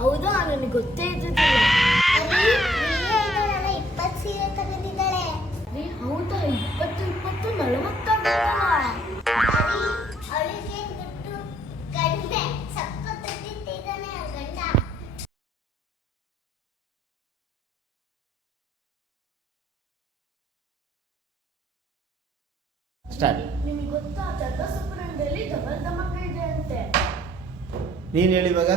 ಹೌದಾ ನನಗೆ ಗೊತ್ತೇ ಅಲ್ಲ ಇಪ್ಪತ್ತು ಸೀರೆ ತಗೊಂಡಿದ್ದಾಳೆ. ರೀ ಹೌದಾ ಇಪ್ಪತ್ತು ಇಪ್ಪತ್ತು ನಲವತ್ತಾಗ ಸ್ಟಾರ್ಟ್ ನಿಮಗೆ ಗೊತ್ತಾ ಚಂದ್ರಸುಬ್ರಹ್ಮಣ್ಯದಲ್ಲಿ ಸುಪ್ರಂಡಲ್ಲಿ ಧಮಕ್ ನೀನು ಹೇಳಿ ಇವಾಗ.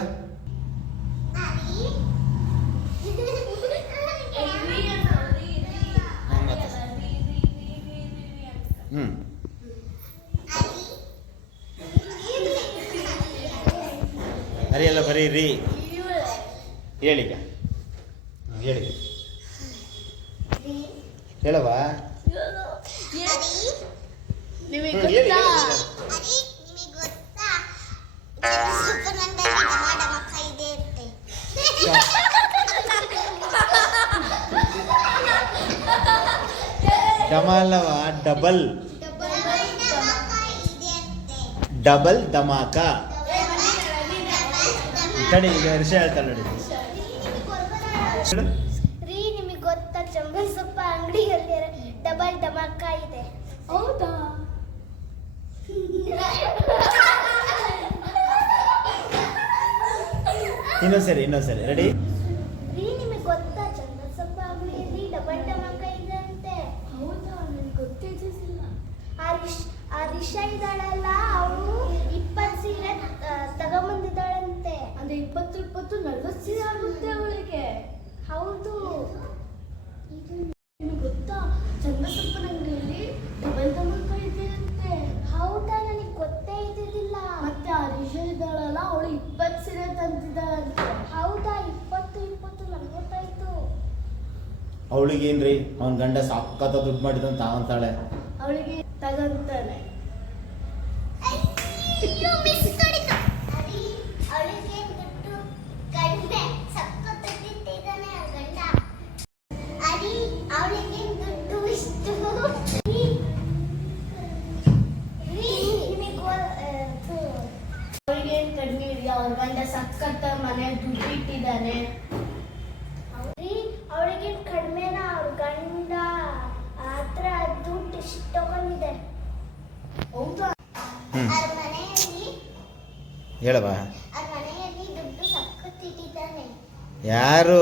ಹ್ಞೂ ಅರಿಯಲ್ಲ ಬರೀ ರೀ. ಹೇಳಿಗ ಹೇಳಿ. ಹೇಳವಾ ಹೇಳಿ, ಡಮ ಅಲ್ಲವಾ ಡಬಲ್. ಡಬಲ್ ಡಮಕ್ಕ ಇದೆ ಅಂತೆ ಡಬಲ್ ಧಮಾಕ ತಡಿ ಈಗ ಹರ್ಷ ಹೇಳ್ತಾಳೆ ನೋಡಿ. ರೀ ನಿಮಗೆ ಗೊತ್ತಾ ಚಂಬಲ್ ಸೊಪ್ಪ ಅಂಗಡಿಯಲ್ಲಿ ಡಬಲ್ ಡಮಕ್ಕ ಇದೆ. ಹೌದಾ? ಇನ್ನೊಂದ್ಸರಿ ಇನ್ನೊಂದ್ಸರಿ. ರೆಡಿ ರೀ ನಿಮಗೆ ಗೊತ್ತಾ ಚಂಬಲ್ ಸೊಪ್ಪ ಅಂಗಡಿಯಲ್ಲಿ ಡಬಲ್ ಡಮಕ್ಕ ಇದೆ ಅಂತೆ ಹೌದಾ ನನಗೆ ಗೊತ್ತೇ ಇದ್ದಿಲ್ಲ ಆ ರಿಶ್ ಆ ರಿಷಾ ಇದ್ದಾಳಲ್ಲ ಅವಳು ಇಪ್ಪತ್ತು ಸೀರೆ ಆ, ತಗೊಂಬಂದಿದ್ದಾಳಂತೆ ಅಂದ್ರೆ ಇಪ್ಪತ್ತು ಇಪ್ಪತ್ತು ನಲ್ವತ್ತು ಸೀರೆ ಆಗುತ್ತೆ ಅವಳಿಗೆ ಹೌದು ನಿಮಗೆ ಗೊತ್ತಾ ಚಂದ್ರಸುಪ್ಪನ ಅಂಗಡಿಯಲ್ಲಿ ಡಬಲ್ ಧಮಕ ಇದೆ ಅಂತೆ ಹೌದಾ ನನಗೆ ಗೊತ್ತೇ ಇದ್ದಿದ್ದಿಲ್ಲ ಮತ್ತೆ ಆ ರಿಷ ಇದ್ದಾಳಲ್ಲ ಅವಳು ಇಪ್ಪತ್ತು ಸೀರೆ ತಂದಿದ್ದಾಳಂತೆ ಹೌದಾ ಇಪ್ಪತ್ತು ಇಪ್ಪತ್ತು ನಲ್ವತ್ತಾಯ್ತು ಅವಳಿಗೇನ್ರಿ? ಅವ್ನ ಗಂಡ ಸಾಕತ್ತ ದುಡ್ಡು ಮಾಡಿದಂತ ಅಂತಾಳೆ ಅವಳಿಗೆ ತಗಂತಾನೆ ಅವಳಿಗೆ ದುಡ್ಡು ಕಡಿಮೆ ಸಖತ್ ಇಟ್ಟಿದ್ದಾನೆ ಆ ಗಂಡ ಅರಿ ಅವಳಿಗೆ ದುಡ್ಡು ಇಷ್ಟು ರೀ, ರೀ, ನಿಮಗೆ ಗೊ- ಆ, ಥು. ಅವಳಿಗೆ ಏನ್ ಕಡಿಮೆ ಇದೆಯಾ ಅವ್ರ ಗಂಡ ಸಕ್ಕತ್ತ ಮನೆ ದುಡ್ಡು ಇಟ್ಟಿದ್ದಾನೆ ರೀ ಅವಳಿಗೆ ಕಡಿಮೆನ ಅವ್ರ ಗಂಡ ಆತ್ರ ದುಡ್ಡು ಇಷ್ಟು ತಗೊಂಡಿದೆ ಹೌದಾ ಹ್ಞೂ ಅವ್ರ ಮನೆಯಲ್ಲಿ ಹೇಳವಾ ಯಾರು?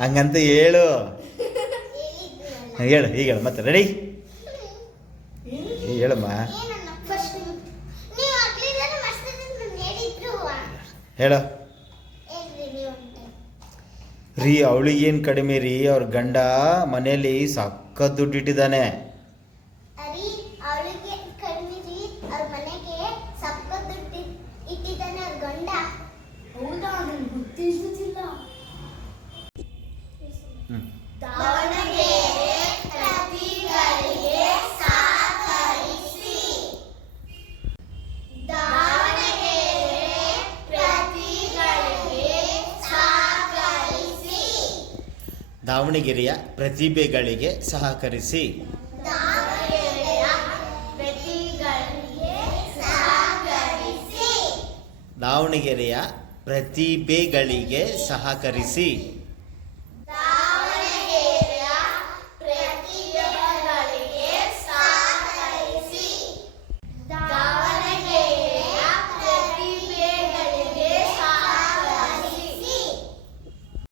ಹಂಗಂತ ಹೇಳು. ಹೇಳು ಈಗ ಹೇಳು ಮತ್ತೆ ರೆಡಿ ಹೇಳಮ್ಮ. ಹೇಳು. ರೀ ಅವಳಿಗೇನು ಕಡಿಮೆ ರೀ ಅವ್ರ ಗಂಡ ಮನೇಲಿ ಸಕ್ಕ ದುಡ್ಡು ಇಟ್ಟಿದ್ದಾನೆ ಅರಿ ಅವಳಿಗೆ ಕಡಿಮೆ ರೀ ಅವ್ರ ಮನೆಗೆ ಸಕ್ಕ ದುಡ್ಡು ಇಟ್ಟಿದ್ದಾನೆ ಅವ್ರ ಗಂಡ ಹೌದಾ ನನ್ಗೆ ಗೊತ್ತೇ ಇದ್ದಿದ್ದಿಲ್ಲ ಹ್ಞೂ ದಾವಣಗೆರೆ ಪ್ರತಿಗಳಿಗೆ ಸಹಕರಿಸಿ ದಾವಣಗೆರೆ ಪ್ರತಿಗಳಿಗೆ ಸಹಕರಿಸಿ ದಾವಣಗೆರೆಯ ಪ್ರತಿಭೆಗಳಿಗೆ ಸಹಕರಿಸಿ. ದಾವಣಗೆರೆಯ ಪ್ರತಿಭೆಗಳಿಗೆ ಸಹಕರಿಸಿ.